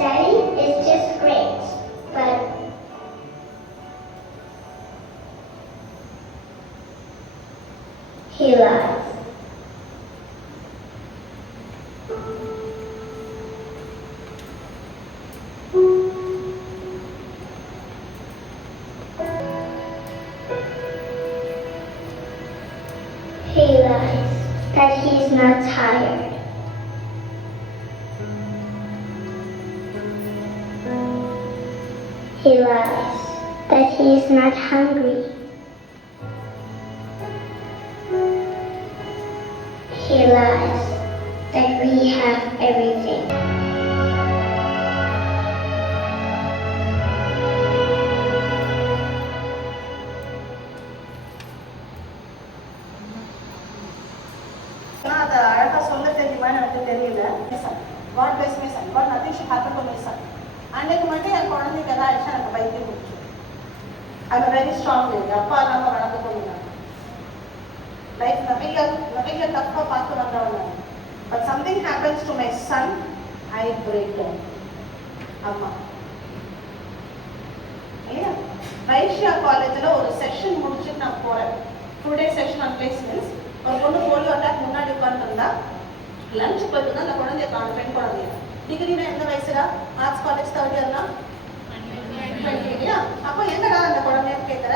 Study is just great, but he lies. He lies that he's not tired. He lies that he's not hungry. He lies that we have everything. அது அழகா சொல்ல தெரியுமான்னு எனக்கு தெரியல. God bless my son. God nothing should happen to my son. அன்னைக்கு மட்டும் என் குழந்தைக்கு எல்லாம் ஆயிடுச்சு எனக்கு பைத்தியம் முடிச்சு. I'm a very strong lady. அப்பா இல்லாம வளர்ந்து போயிருந்தாங்க. லைஃப் நிறைய தப்பா பார்த்து வந்தவங்க. But something happens to my son, I break down. அம்மா இல்லையா? வைஷ்யா காலேஜில் ஒரு செஷன் முடிச்சுட்டு நான் போறேன். 2 day செஷன் ஆன் பிளேஸ்மெண்ட்ஸ். ஒரு பொண்ணு போலியோ அட்டாக் முன்னாடி உட்காந்துருந்தா லஞ்ச் போயிட்டு தான் அந்த குழந்தைய காணும், பெண் குழந்தைய. டிகிரினா எந்த வயசுடா? ஆர்ட்ஸ் காலேஜ் 3rd இயர்னா இல்லையா? அப்போ என்னடா அந்த குழந்தைன்னு கேட்குற.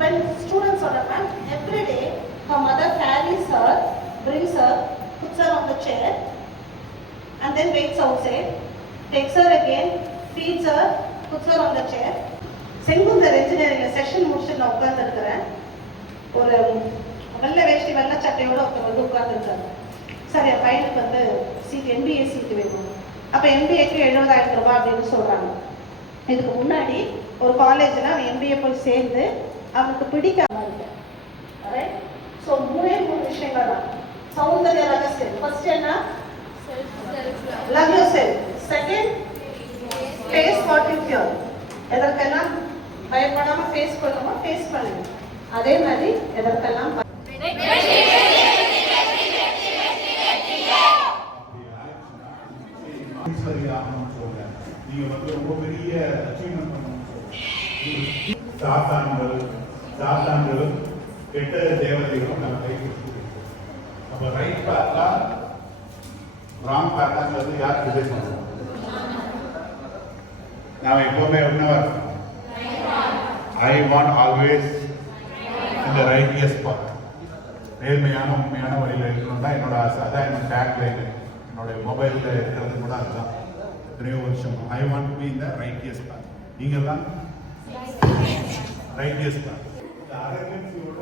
when students சொல்றாங்க every day her mother carries her, brings her, puts her on the chair and then waits outside, takes her again, feeds her, puts her on the chair. Sengunthar engineering session முடிச்சுட்டு நான் உட்காந்துருக்கிறேன். ஒரு வெள்ளை வேஷ்டி வெள்ளை சட்டையோட ஒருத்தர் வந்து உட்காந்துருக்காங்க. சரி என் பையனுக்கு வந்து சீட் எம்பிஏ சீட்டு வேணும். அப்போ எம்பிஏக்கு 70,000 ரூபாய் அப்படின்னு சொல்கிறாங்க. இதுக்கு முன்னாடி ஒரு காலேஜில் அவன் எம்பிஏ போய் சேர்ந்து அவனுக்கு பிடிக்காம இருக்கேன். ஸோ 3 விஷயங்கள் தான். சௌந்தர்ய ரகசியம். ஃபர்ஸ்ட் என்ன? Love yourself. Second, face what you fear. எதற்கெல்லாம் பயப்படாம ஃபேஸ் பண்ணுமோ ஃபேஸ் பண்ணுங்க. அதே மாதிரி எதற்கெல்லாம் நீங்க வந்து ரொம்ப பெரிய அச்சீவ்மெண்ட் பண்ணணும். சாத்தான்கள் கெட்ட தேவதைகளும் நம்ம கை கொடுத்து அப்ப ரைட் பேத்தா ராங் பேத்தாங்கிறது யார் டிசைட் பண்ணுவோம்? நான் எப்பவுமே என்னவர் ஐ வாண்ட் ஆல்வேஸ் இந்த ரைட்டியஸ் பாத், நேர்மையான உண்மையான வழியில் இருக்கணும் தான் என்னோட ஆசை. அதான் என்னோட டேக்லைன். என்னோட மொபைலில் இருக்கிறது கூட அதுதான். எத்தனையோ வருஷம் ஐ வாண்ட் பி இந்த ரைட்டியஸ் பாத். நீங்கள் தான் ரைட்டியஸ் பாத். இந்த அரகன்சியோட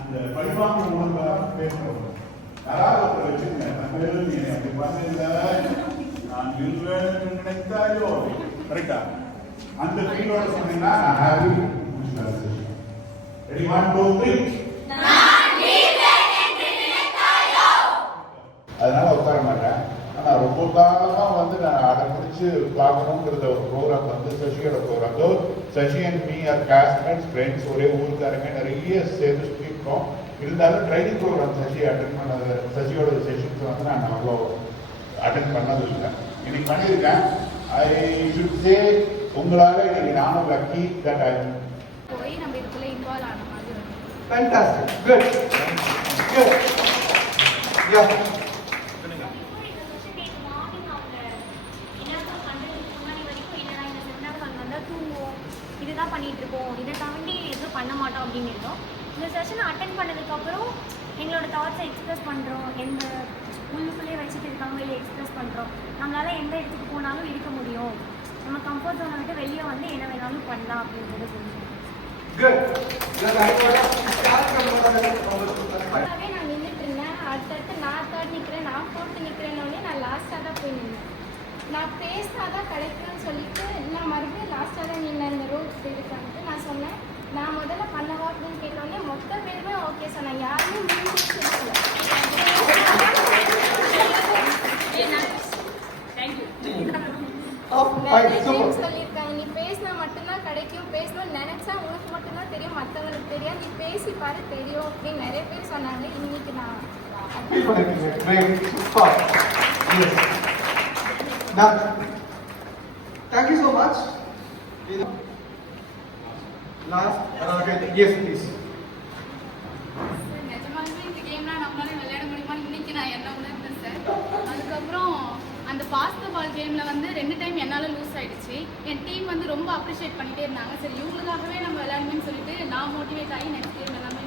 அந்த பழிவாங்க உணர்வாக பேசணும். யாராவது வச்சுருங்க அப்படி பண்ணல நான் இருவேன் நினைத்தாயோ கரெக்டா அந்த ஃபீலோட சொன்னீங்கன்னா ஹாப்பி. ரெடி 1 2 3. அதனால உட்கார மாட்டேன். ஆனால் ரொம்ப காலமாக வந்து நான் அடம்பிடிச்சு பார்க்கணுங்கிறத ஒரு ப்ரோக்ராம் வந்து சசியோட programme. Though Sasi and me are classmates friends, ஒரே ஊருக்காரங்க, நிறைய சேர்ந்து சுற்றிருக்கோம். இருந்தாலும் ட்ரைனிங் ப்ரோக்ராம் சசி அட்டன் பண்ணது, சசியோட செஷன்ஸ் வந்து நான் அவ்வளோ அட்டன் பண்ணது இல்லை. இன்னைக்கு பண்ணியிருக்கேன். ஐ ஷுட் சே உங்களால் இன்னைக்கு நானும் லக்கி தட் ஐ போய் நம்ம இதுக்குள்ள இன்வால்வ் ஆன மாதிரி. ஃபேண்டாஸ்டிக். Good good. யா இதுதான் பண்ணிட்டு இருக்கோம், இதை தாண்டி எதுவும் பண்ண மாட்டோம் அப்படின்னு இருந்தோம். இந்த செஷனை அட்டென்ட் பண்ணதுக்கப்புறம் எங்களோட தாட்ஸை எக்ஸ்பிரஸ் பண்ணுறோம். எந்த உள்ளுக்குள்ளேயே வச்சுட்டு இருக்காங்க இல்லை எக்ஸ்பிரஸ் பண்ணுறோம். நம்மளால் எந்த இடத்துக்கு போனாலும் இருக்க முடியும், நம்ம கம்ஃபர்ட் ஜோனை விட்டு வெளியே வந்து என்ன வேணாலும் பண்ணலாம் அப்படின்றது புரிஞ்சுக்கணும். நான் நின்றுட்டு இருந்தேன். அடுத்தடுத்து நான் 3rd நிற்கிறேன், நான் 4th நிற்கிறேன்னொடனே நான் லாஸ்ட்டாக தான் போய் நின்னேன். நான் பேசினா தான் கிடைக்கும்னு சொல்லிட்டு நான் மறுபடியும் லாஸ்ட்டாக தான் நின்னேன். இந்த ரோட் இதுக்கான்ட்டு நான் சொன்னேன், நான் முதல்ல பண்ணவா அப்படின்னு கேட்டோடனே மொத்த பேருமே ஓகே சொன்னேன். யாருமே முடிஞ்சு சொல்லலை. சொல்லியிருக்காங்க, நீ பேசினா மட்டும்தான் கிடைக்கும், பேசணும்னு நினைச்சா உனக்கு மட்டும்தான் தெரியும், மற்றவங்களுக்கு தெரியாது, நீ பேசி பாரு தெரியும் அப்படின்னு நிறைய பேர் சொன்னாங்க. இன்னைக்கு நான் Feel பண்ணிருக்கீங்க. Great. Super. Yes. Done. Thank you so much. Last. Yes, please. நிஜமாலுமே இந்த கேம்லாம் நம்மளால விளையாட முடியுமான்னு இன்னைக்கு நான் என்ன உணர்ந்தேன் சார். அதுக்கப்புறம் அந்த பாஸ்கெட்பால் கேமில் வந்து 2 டைம் என்னால் லூஸ் ஆயிடுச்சு. என் டீம் வந்து ரொம்ப அப்ரிஷியேட் பண்ணிட்டே இருந்தாங்க. சரி இவங்களுக்காகவே நம்ம விளையாடணும்னு சொல்லிட்டு நான் மோட்டிவேட் ஆகி நெக்ஸ்ட் கேம் எல்லாமே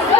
Yeah.